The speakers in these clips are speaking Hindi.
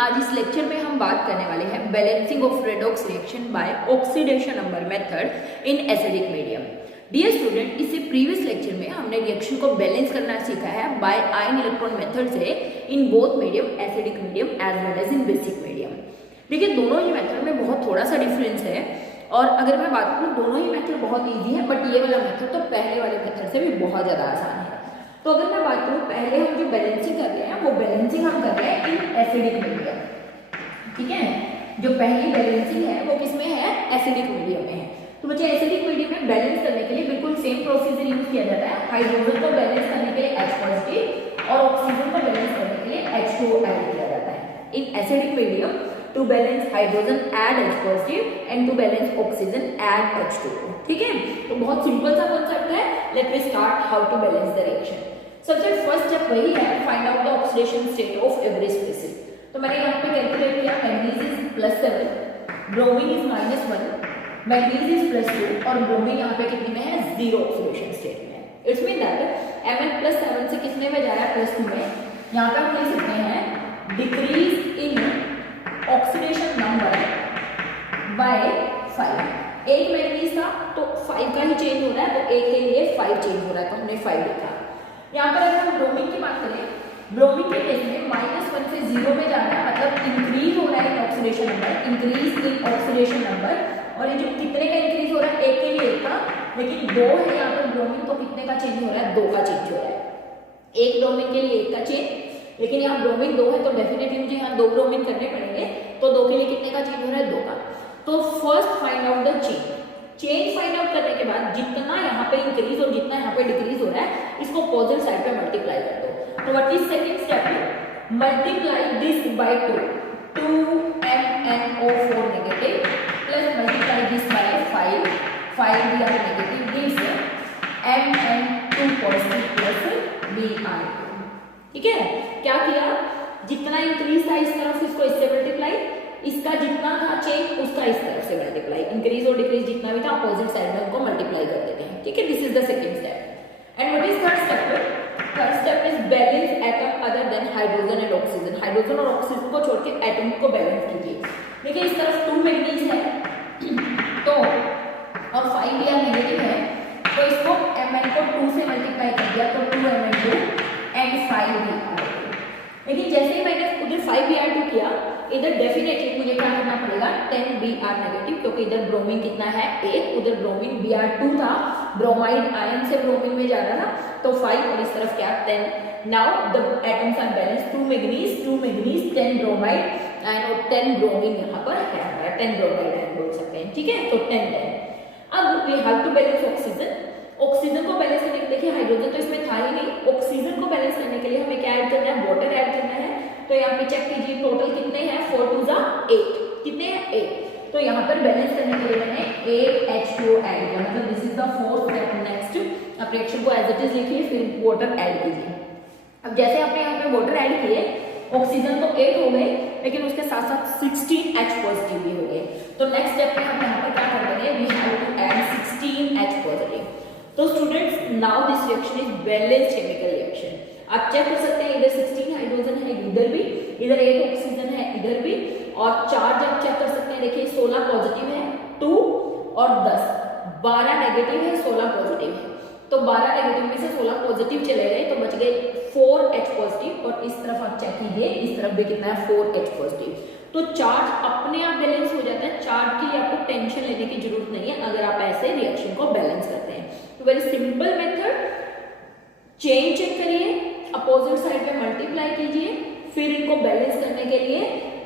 आज इस लेक्चर में हम बात करने वाले हैं balancing of redox reaction by oxidation number method in acidic medium. Dear student, इससे प्रीवियस लेक्चर में हमने रिएक्शन को बैलेंस करना सीखा है बाय आयन इलेक्ट्रॉन मेथड से in both medium, acidic medium as well as in basic medium. देखिए, दोनों ही मेथड में बहुत थोड़ा सा डिफरेंस है और अगर मैं बात करूँ दोनों ही मेथड बहुत ईजी है, बट ये वाला मेथड तो पहले वाले मेथड से भी बहुत ज़्यादा आसान है। तो अगर मैं बात करूँ, पहले हम जो बैलेंसिंग कर रहे हैं वो बैलेंसिंग हम कर रहे हैं इन एसिडिक मीडियम, ठीक है। जो पहली बैलेंसिंग है वो किसमें है? एसिडिक मीडियम में है। तो बच्चे एसिडिक मीडियम में बैलेंस करने के लिए बिल्कुल सेम प्रोसीजर यूज किया जाता है। हाइड्रोजन को बैलेंस करने के लिए H पॉजिटिव और ऑक्सीजन को बैलेंस करने के लिए H2O ऐड किया जाता है। In acidic medium to balance hydrogen add H positive and to balance oxygen add H2O, ठीक है। तो बहुत सिंपल सा कॉन्सेप्ट है। Let me start how to balance the reaction. सबसे फर्स्ट स्टेप वही है, find out the oxidation state of every species. तो मैंने यहाँ पे कैलकुलेट किया, manganese is +7, bromine is -1, manganese is +2 और ब्रोमीन यहाँ पे कितने में है? 0 ऑक्सीडेशन स्टेट में। इट्स मीन दैट Mn +7 से कितने में जा रहा है? +2 में। यहाँ पे हम लिख सकते हैं decrease in oxidation number by 5। एक मैग्नीज था तो 5 का ही चेंज हो रहा है, तो एक के लिए 5 चेंज हो रहा है, तो हमने 5 लिखा। यहाँ पर अगर हम ब्रोमीन की बात करें, ब्रोमीन के केस में -1 से 0 में जाना है, मतलब इंक्रीज हो रहा है in oxidation number, increase in oxidation number. और ये जो कितने का इंक्रीज हो रहा है? एक के लिए 1 का, लेकिन 2 है यहाँ पर ब्रोमीन, तो कितने का चेंज हो रहा है? 2 का चेंज हो रहा है। एक ब्रोमीन के लिए 1 का चेंज, लेकिन यहाँ ब्रोमीन 2 है तो डेफिनेटली मुझे यहाँ 2 ब्रोमीन करने पड़ेंगे, तो 2 के लिए कितने का चेंज हो रहा है? 2 का। तो first find out the change find out करने के बाद जितना यहाँ पे इंक्रीज और जितना यहाँ पे डिक्रीज हो रहा है, इसको पॉजिटिव साइड पे मल्टीप्लाई कर दो। तो what is second step? Multiply this by 2 MnO4 negative plus multiply this by 5 Br negative gives Mn2 positive plus Br, ठीक है। क्या किया? जितना इंक्रीज था इस तरफ, इसको इससे मल्टीप्लाई, इसका जितना था चेंज उसका इस तरफ से मल्टीप्लाई, इंक्रीज और डिक्रीज जितना भी था अपोजिट साइड में उनको मल्टीप्लाई कर देते हैं, ठीक है। This is the second step. And what is third step? Third step is balance atom other than hydrogen and oxygen. Hydrogen और ऑक्सीजन को छोड़ के एटम को बैलेंस कीजिए। देखिए, इस तरफ 2 मैग्नीज है तो और 5 Br नेगेटिव है, तो इसको Mn को 2 से मल्टीप्लाई कर दिया तो 2 Mn2 एंड 5 Br। लेकिन जैसे ही मैंने उधर 5 Br2 किया, इधर डेफिनेटली मुझे क्या करना पड़ेगा? 10 Br नेगेटिव, क्योंकि इधर ब्रोमीन कितना है? 1, उधर ब्रोमीन Br2 था, ब्रोमाइड आयन से ब्रोमीन में जा रहा था, तो 5 और इस तरफ क्या? 10। Now the atoms are balance, 2 manganese 10 bromide and 10 bromine यहाँ पर है हमारा, 10 ब्रोमाइड आयन बोल सकते हैं, ठीक है। तो 10। अब we have to balance oxygen. Oxygen को बैलेंस करने के लिए, देखिए हाइड्रोजन तो इसमें था ही नहीं, ऑक्सीजन को बैलेंस करने के लिए हमें क्या ऐड करना है? वाटर ऐड करना है। तो यहाँ पे चेक कीजिए, टोटल कितने हैं? 4 2 जा 8, कितने हैं? 8। तो यहाँ पर बैलेंस करने के लिए मैंने 8 H2O ऐड किया, मतलब this is the fourth step. Next आप रिएक्शन को एज इट इज लिखिए, फिर वाटर ऐड कीजिए। अब जैसे आपने यहाँ पे वाटर ऐड किए, ऑक्सीजन तो 8 हो गए, लेकिन उसके साथ साथ 16 H पॉजिटिव भी हो गए। तो नेक्स्ट स्टेप में हम यहाँ पर क्या कर देंगे? We have to add 16 H positive. तो students, now this reaction is balanced chemical reaction. आप चेक कर सकते हैं, इधर 16 हाइड्रोजन है, इधर भी, इधर 8 ऑक्सीजन है, इधर भी, और चार्ज आप चेक कर सकते हैं। देखिए 16 पॉजिटिव है, 2 और 10, 12 नेगेटिव है, 16 पॉजिटिव है। तो 12 नेगेटिव में से 16 पॉजिटिव चले गए, तो बच गए 4 H पॉजिटिव, और इस तरफ आप चेक कीजिए, इस तरफ भी कितना है? 4 H पॉजिटिव। तो चार्ज अपने आप बैलेंस हो जाता है, चार्ज की आपको टेंशन लेने की जरूरत नहीं है अगर आप ऐसे रिएक्शन को बैलेंस करते हैं। तो very simple method, change check करिए, अपोजिट साइड पे मल्टीप्लाई कीजिए, फिर इनको बैलेंस करने के लिए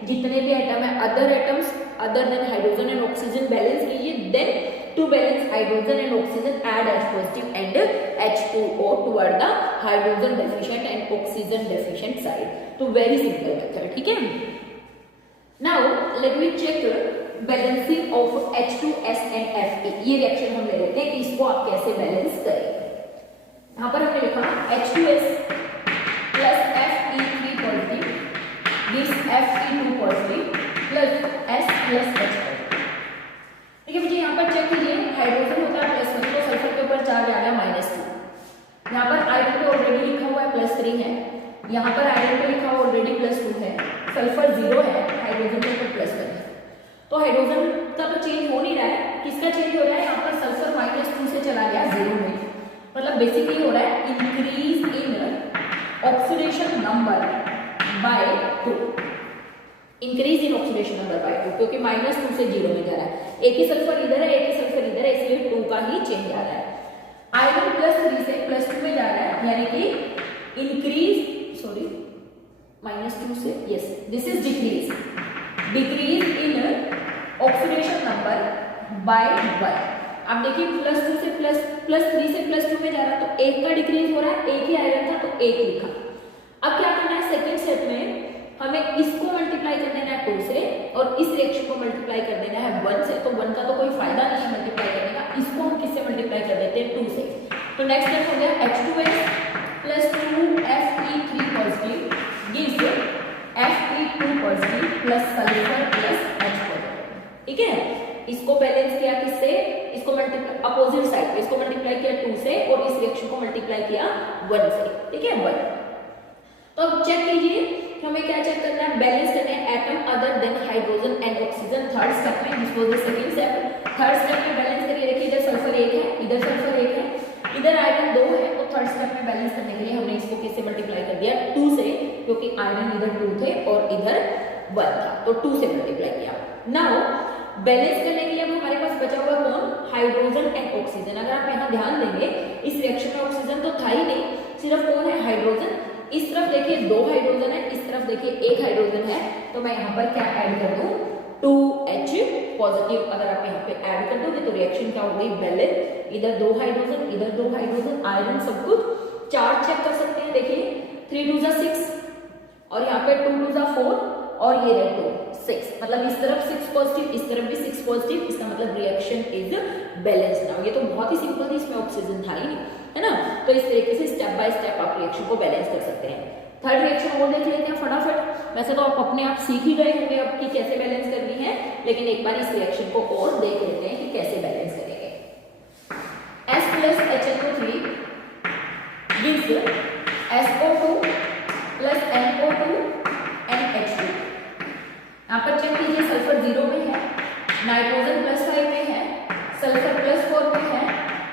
जितने भी एटम है, other atoms other than hydrogen and oxygen balance कीजिए। Then to balance hydrogen and oxygen add H positive and H2O toward the hydrogen deficient and oxygen deficient side. तो वेरी सिंपल मेथड, ठीक है। Now let me check balancing of H2S and Fe। ये रिएक्शन हम ले लेते हैं कि इसको आप कैसे बैलेंस करें। यहाँ पर हमने लिखा H2S plus Fe3 positive this Fe2 positive plus S plus H positive. देखिए मुझे यहाँ पर चेक कीजिए, हाइड्रोजन होता है +1, तो सल्फर के ऊपर चार्ज आ गया -2। यहाँ पर आयरन पे ऑलरेडी लिखा हुआ है +3 है, यहाँ पर आयरन पे लिखा हुआ ऑलरेडी +2 है, सल्फर 0 है, तो हाइड्रोजन का तो चेंज हो नहीं रहा है, किसका चेंज हो रहा है, यहाँ पर सल्फर -2 से चला गया 0 में, मतलब बेसिकली हो रहा है increase in oxidation number by 2, increase in oxidation number by 2, क्योंकि -2 से 0 में जा रहा है, एक ही सल्फर इधर है, एक ही सल्फर इधर है, इसलिए 2 का ही चेंज आ रहा है। आयरन +3 से +2 में जा रहा है, यानी कि इंक्रीज, सॉरी -2 से, yes this is decrease in oxidation number by 1। अब देखिए +2 से +3 से +2 में जा रहा है, तो 1 का डिक्रीज हो रहा है, एक ही आयरन था तो 1 लिखा। अब क्या करना है, सेकंड स्टेप में हमें इसको मल्टीप्लाई कर देना है 2 से और इस रिएक्शन को मल्टीप्लाई कर देना है 1 से, तो 1 का तो कोई फायदा नहीं है मल्टीप्लाई करने का, इसको हम किससे मल्टीप्लाई कर देते हैं 2 से। तो नेक्स्ट स्टेप हो गया H2S + 2Fe3 positive gives Fe2 positive plus sulphur plus H positive, ठीक है। इसको बैलेंस किया किससे, इसको मल्टीप्लाई अपोजिट साइड पे, इसको मल्टीप्लाई किया 2 से और इस रिएक्शन को मल्टीप्लाई किया 1 से, ठीक है 1। तो अब चेक कीजिए, हमें क्या चेक करना है, बैलेंस करना है atom other than hydrogen and oxygen third step में, this was the second step. Third step में बैलेंस करिए, देखिए इधर सल्फर 1 है, इधर सल्फर 1 है, इधर आयरन 2 है, तो थर्ड स्टेप में बैलेंस करने के लिए हमने इसको किससे मल्टीप्लाई कर दिया 2 से, क्योंकि आयरन इधर 2 थे और इधर 1 था, तो 2 से मल्टीप्लाई किया। नाउ बैलेंस करने के लिए अब हमारे पास बचा हुआ कौन, हाइड्रोजन एंड ऑक्सीजन। अगर आप यहाँ ध्यान देंगे इस रिएक्शन में ऑक्सीजन तो था ही नहीं, सिर्फ कौन है, हाइड्रोजन। इस तरफ देखिए 2 हाइड्रोजन है, इस तरफ देखिए 1 हाइड्रोजन है, तो मैं यहाँ पर क्या ऐड कर दूं 2H पॉजिटिव। अगर आप यहाँ पे ऐड कर दोगे तो रिएक्शन क्या हो गई, बैलेंस, इधर 2 हाइड्रोजन, इधर 2 हाइड्रोजन, आयरन सब कुछ। चार्ज चेक कर सकते हैं, देखिए 3 2 6 और यहाँ पे 2 2 4 और ये 2 6, मतलब इस तरफ 6 पॉजिटिव, इस तरफ भी 6 पॉजिटिव, इसका मतलब रिएक्शन इज बैलेंस नाउ। ये तो बहुत ही सिंपल थी, इसमें ऑक्सीजन था ही नहीं, है ना। तो इस तरीके से स्टेप बाय स्टेप आप रिएक्शन को बैलेंस कर सकते हैं। थर्ड रिएक्शन और देख लेते हैं फटाफट। वैसे तो आप अपने आप सीख ही गए होंगे अब कि कैसे बैलेंस करनी है, लेकिन एक बार इस रिएक्शन को और देख लेते हैं कि कैसे बैलेंस करेंगे। S + HNO3 gives SO2 + NO2 and H2। यहाँ पर चेक कीजिए, सल्फर 0 में है, नाइट्रोजन +5 में है, सल्फर +4 में है,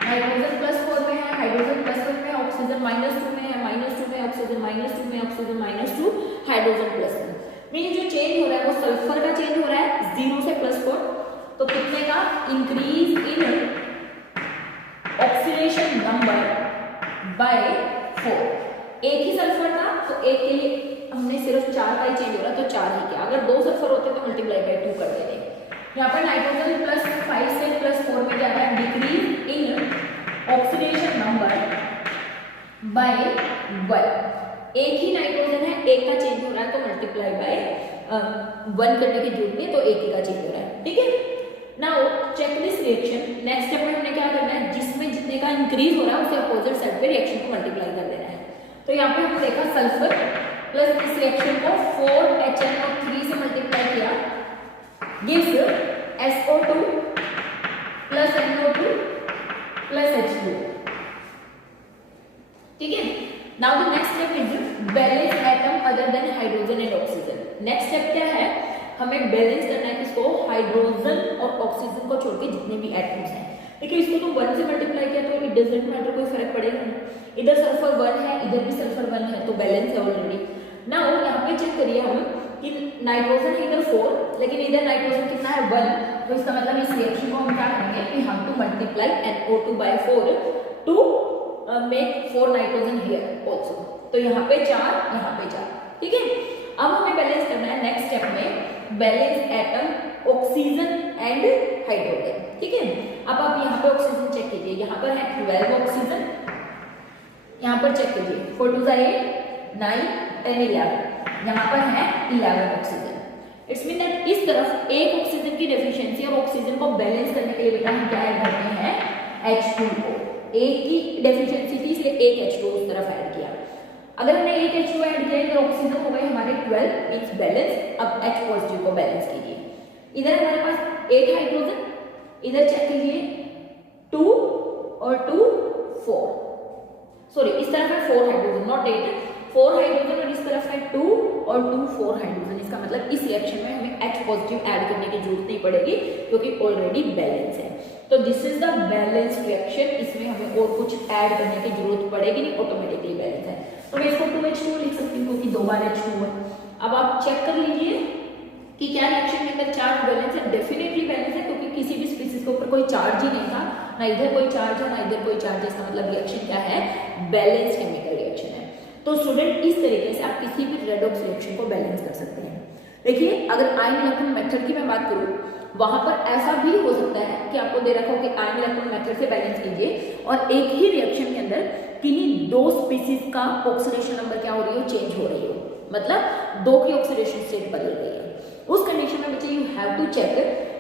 नाइट्रोजन +4 में है, हाइड्रोजन +1 में, ऑक्सीजन -2 में है, -2 में, ऑक्सीजन -2 में, ऑक्सीजन -2, हाइड्रोजन +1। मीन जो चेंज हो रहा है वो सल्फर का चेंज हो रहा है 0 से +4, तो कितने का, increase in oxidation number by 4। एक ही सल्फर था तो एक के लिए हमने सिर्फ 4 का ही चेंज हो रहा, तो 4 ही क्या, अगर 2 सल्फर होते तो मल्टीप्लाई बाय 2 कर देते। यहाँ पर नाइट्रोजन +5 से +4 में जा रहा है, decrease in oxidation number by 1। एक ही नाइट्रोजन है, एक का चेंज हो रहा है, तो मल्टीप्लाई बाय 1 करने की जरूरत नहीं, तो एक ही का चेंज हो रहा है, ठीक है। Now check this reaction. Next step में हमने क्या करना है, जिसमें जितने का इंक्रीज हो रहा है उसे अपोजिट साइड पे रिएक्शन को मल्टीप्लाई कर देना है। तो यहाँ पे हमने देखा सल्फर प्लस इस रिएक्शन को 4HNO3 से मल्टीप्लाई किया, गिव्स SO2 + NO2 + H2, ठीक है। Now the next step is balance atom other than hydrogen and oxygen. Next step क्या है, हमें बैलेंस करना है किसको, हाइड्रोजन और ऑक्सीजन को छोड़ के जितने भी एटम्स हैं। देखिए इसको तो 1 से मल्टीप्लाई किया तो इट डजंट मैटर, कोई फर्क पड़ेगा नहीं। इधर सल्फर 1 है, इधर भी सल्फर 1 है, तो बैलेंस है ऑलरेडी। नाउ यहाँ पे चेक करिए हम कि नाइट्रोजन है इधर 4, लेकिन इधर नाइट्रोजन कितना है 1, तो इसका मतलब इस रिएक्शन को हम क्या करेंगे कि हम to multiply NO2 by 4 to make 4 nitrogen here also. तो यहाँ पे 4, यहाँ पे 4, ठीक है। अब हमें बैलेंस करना है नेक्स्ट स्टेप में, balance atom oxygen and hydrogen, ठीक है। अब आप यहाँ पे ऑक्सीजन चेक कीजिए, यहाँ पर है 12 ऑक्सीजन, यहाँ पर चेक कीजिए 4 2 8 9 10 11, यहाँ पर है 11 ऑक्सीजन। इट्स मीन दैट इस तरफ एक ऑक्सीजन की डेफिशिएंसी और ऑक्सीजन को बैलेंस करने के लिए बेटा हम क्या ऐड करते हैं, H2O। एक की डेफिशिएंसी थी इसलिए एक H2O उस तरफ ऐड किया। अगर हमने एक H2O ऐड किया तो ऑक्सीजन हो गए हमारे 12, मींस बैलेंस। अब H पॉजिटिव को बैलेंस कीजिए। इधर हमारे पास 8 हाइड्रोजन, इधर चेक कीजिए 2 और 2 4, सॉरी इस तरफ है 4 हाइड्रोजन, नॉट 8, 4 हाइड्रोजन और इस तरफ है 2 और 2 4 हाइड्रोजन। इसका मतलब इस रिएक्शन में हमें H पॉजिटिव ऐड करने की जरूरत नहीं पड़ेगी क्योंकि ऑलरेडी बैलेंस है। तो this is the balance reaction, इसमें हमें और कुछ ऐड करने की जरूरत पड़ेगी नहीं, ऑटोमेटिकली बैलेंस है। तो मैं इसको 2H2 लिख सकती हूँ क्योंकि 2 बार H2 है। अब आप चेक कर लीजिए कि क्या रिएक्शन के अंदर चार्ज बैलेंस है। डेफिनेटली बैलेंस है क्योंकि किसी भी स्पीसीज के ऊपर कोई चार्ज ही नहीं था, ना इधर कोई चार्ज है ना इधर कोई चार्ज है। इसका मतलब रिएक्शन क्या है, बैलेंस केमिकल रिएक्शन है। तो स्टूडेंट इस तरीके से आप किसी भी रेडॉक्स रिएक्शन को बैलेंस कर सकते हैं। देखिए अगर आयन इलेक्ट्रॉन मेथड की मैं बात करूं, वहां पर ऐसा भी हो सकता है कि आपको दे रखा हो कि आयन इलेक्ट्रॉन मेथड से बैलेंस कीजिए और एक ही रिएक्शन के अंदर किन्हीं 2 स्पीसीज का ऑक्सीडेशन नंबर क्या हो रही हो, चेंज हो रही हो, मतलब 2 की ऑक्सीडेशन स्टेट बदल रही है। उस कंडीशन में बच्चे यू हैव टू चेक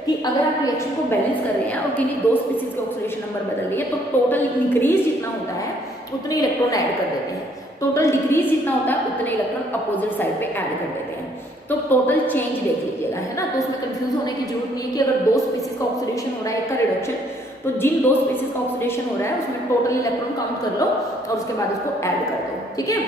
कि अगर आप रिएक्शन को बैलेंस कर रहे हैं और किन्हीं 2 स्पीसीज का ऑक्सीडेशन नंबर बदल रही है तो टोटल इंक्रीज जितना होता है उतने इलेक्ट्रॉन ऐड कर देते हैं, टोटल डिक्रीज जितना होता है उतने इलेक्ट्रॉन अपोजिट साइड पे ऐड कर देते हैं। तो टोटल चेंज देख लीजिएगा, है ना। तो उसमें कंफ्यूज होने की जरूरत नहीं है कि अगर 2 स्पीसीज का ऑक्सीडेशन हो रहा है, एक का रिडक्शन, तो जिन 2 स्पीसीज का ऑक्सीडेशन हो रहा है उसमें टोटल इलेक्ट्रॉन काउंट कर लो और उसके बाद उसको ऐड कर दो, ठीक है।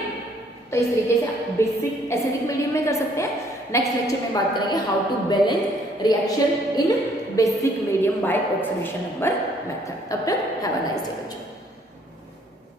तो इस तरीके से आप बेसिक एसिडिक मीडियम में कर सकते हैं। नेक्स्ट लेक्चर में बात करेंगे how to balance reaction in basic medium by oxidation number method. तब तक हैव अ नाइस डे बच्चों।